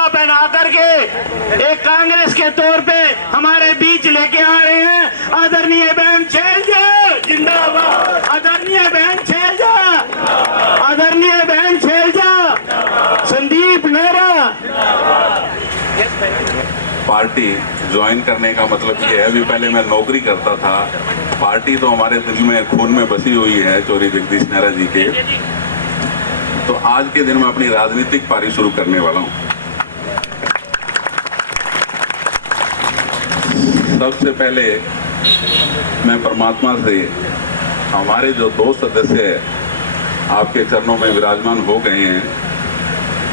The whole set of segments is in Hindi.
तिरंगा पहना करके एक कांग्रेस के तौर पे हमारे बीच लेके आ रहे हैं। आदरणीय बहन शैलजा जिंदाबाद, आदरणीय बहन शैलजा, आदरणीय बहन शैलजा, संदीप नेहरा। पार्टी ज्वाइन करने का मतलब ये है, अभी पहले मैं नौकरी करता था। पार्टी तो हमारे दिल में, खून में बसी हुई है चौधरी जगदीश नेहरा जी के। तो आज के दिन मैं अपनी राजनीतिक पारी शुरू करने वाला हूं। सबसे पहले मैं परमात्मा से हमारे जो 2 सदस्य आपके चरणों में विराजमान हो गए हैं,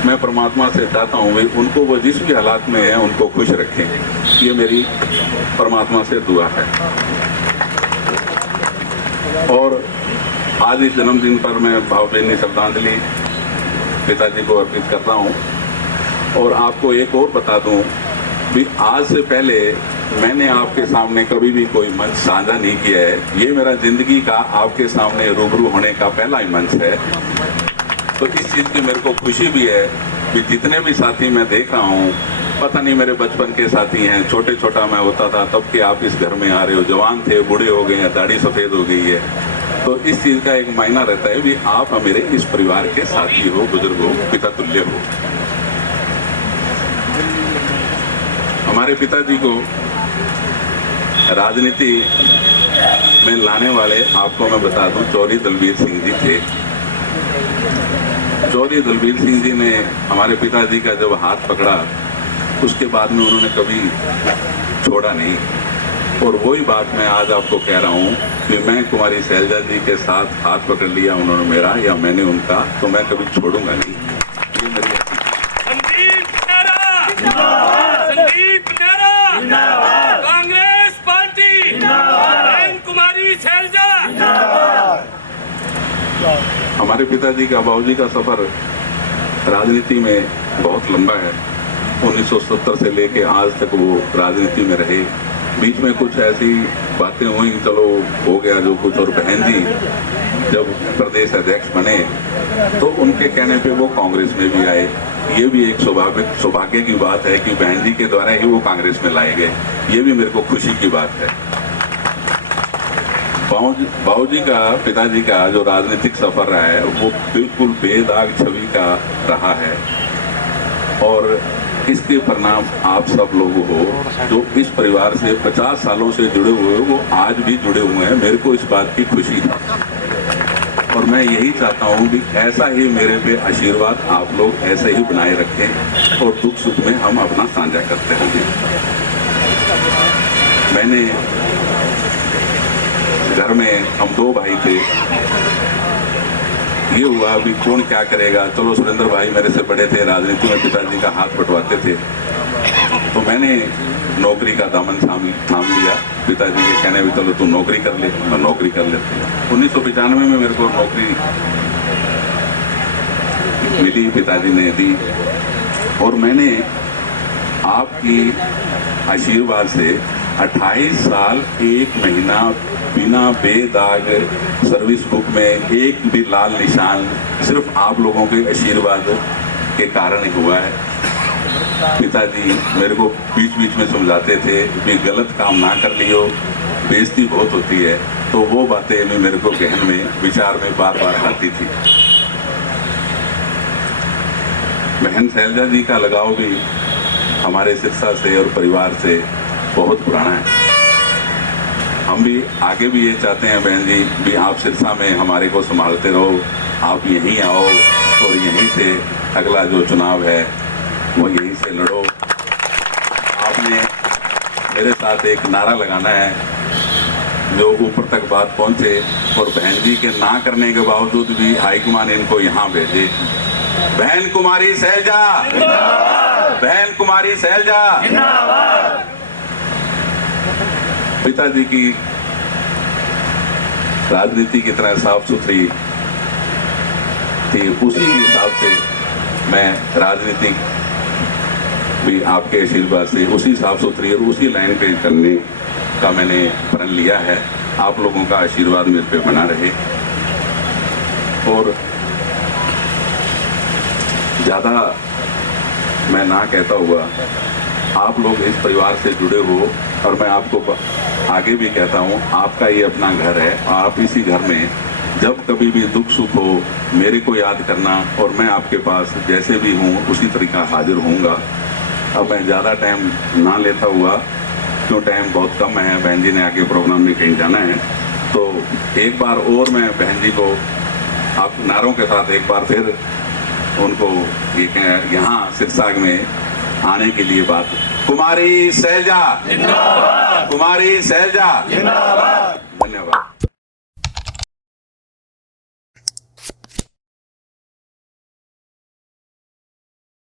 मैं परमात्मा से चाहता हूँ उनको वो जिस भी हालात में है उनको खुश रखें। ये मेरी परमात्मा से दुआ है। और आज इस जन्मदिन पर मैं भावभीनी श्रद्धांजलि पिताजी को अर्पित करता हूँ। और आपको एक और बता दूँ कि आज से पहले मैंने आपके सामने कभी भी कोई मंच साझा नहीं किया है। ये मेरा जिंदगी का आपके सामने रूबरू होने का पहला ही मंच है। तो इस चीज़ की मेरे को खुशी भी है कि जितने भी साथी मैं देखा हूँ, पता नहीं मेरे बचपन के साथी हैं, छोटा मैं होता था तब के आप इस घर में आ रहे हो, जवान थे, बूढ़े हो गए हैं, दाढ़ी सफ़ेद हो गई है। तो इस चीज़ का एक मायना रहता है कि आप मेरे इस परिवार के साथी हो, बुजुर्ग हो, पिता तुल्य हो। हमारे पिताजी को राजनीति में लाने वाले आपको मैं बता दूं, चौधरी दलबीर सिंह जी थे। चौधरी दलबीर सिंह जी ने हमारे पिताजी का जब हाथ पकड़ा, उसके बाद में उन्होंने कभी छोड़ा नहीं। और वही बात मैं आज आपको कह रहा हूँ कि मैं कुमारी शैलजा जी के साथ हाथ पकड़ लिया उन्होंने मेरा या मैंने उनका, तो मैं कभी छोड़ूंगा नहीं। ये मेरी संदीप नेहरा, कांग्रेस पार्टी, बहन कुमारी शैलजा। हमारे पिताजी का, बाबूजी का सफर राजनीति में बहुत लंबा है। 1970 से लेके आज तक वो राजनीति में रहे। बीच में कुछ ऐसी बातें हुई, चलो हो गया जो कुछ। और बहन जी जब प्रदेश अध्यक्ष बने तो उनके कहने पे वो कांग्रेस में भी आए। ये भी एक सौभाग्य की बात है कि बहन जी के द्वारा ही वो कांग्रेस में लाए गए। ये भी मेरे को खुशी की बात है। बाबूजी का, पिताजी का जो राजनीतिक सफर रहा है वो बिल्कुल बेदाग छवि का रहा है। और इसके परिणाम आप सब लोग हो जो इस परिवार से 50 सालों से जुड़े हुए हो, वो आज भी जुड़े हुए हैं। मेरे को इस बात की खुशी है। और मैं यही चाहता हूँ कि ऐसा ही मेरे पे आशीर्वाद आप लोग ऐसे ही बनाए रखें और दुख सुख में हम अपना साझा करते रहें। मैंने घर में, हम 2 भाई थे। ये हुआ अभी कौन क्या करेगा, चलो सुरेंद्र भाई मेरे से बड़े थे, राजनीति में पिताजी का हाथ बंटवाते थे। तो मैंने नौकरी का दामन थाम लिया। पिताजी के कहने भी चलो तू नौकरी कर ले, मैं नौकरी कर लेती। 1995 में मेरे को नौकरी मिली, पिताजी ने दी। और मैंने आपकी आशीर्वाद से 28 साल 1 महीना बिना बेदाग सर्विस बुक में एक भी लाल निशान सिर्फ आप लोगों के आशीर्वाद के कारण ही हुआ है। पिताजी मेरे को बीच बीच में समझाते थे कि गलत काम ना कर लियो, बेइज्जती बहुत होती है। तो वो बातें भी मेरे को गहन में, विचार में बार बार आती थी। बहन शैलजा जी का लगाव भी हमारे सिरसा से और परिवार से बहुत पुराना है। हम भी आगे भी ये चाहते हैं बहन जी भी आप सिरसा में हमारे को संभालते रहो, आप यहीं आओ और यहीं से अगला जो चुनाव है वो यहीं से लड़ो। आपने मेरे साथ एक नारा लगाना है जो ऊपर तक बात पहुंचे। और बहन जी के ना करने के बावजूद भी हाईकमान इनको यहाँ भेजे। बहन कुमारी शैलजा, बहन कुमारी शैलजा। पिताजी की राजनीति की तरह साफ सुथरी थी, उसी हिसाब से मैं राजनीति भी आपके आशीर्वाद से उसी साफ सुथरी और उसी लाइन पे करने का मैंने प्रण लिया है। आप लोगों का आशीर्वाद मेरे पे बना रहे। और ज़्यादा मैं ना कहता हुआ, आप लोग इस परिवार से जुड़े हो और मैं आपको आगे भी कहता हूँ, आपका ये अपना घर है। आप इसी घर में जब कभी भी दुख सुख हो मेरे को याद करना और मैं आपके पास जैसे भी हूँ उसी तरीका हाजिर होऊंगा। अब मैं ज़्यादा टाइम ना लेता हुआ, क्यों टाइम बहुत कम है, बहन जी ने आगे प्रोग्राम में कहीं जाना है, तो एक बार और मैं बहन जी को आप नारों के साथ एक बार फिर उनको यहाँ सिरसाग में आने के लिए बात। कुमारी शैलजा जिंदाबाद, कुमारी शैलजा जिंदाबाद। धन्यवाद।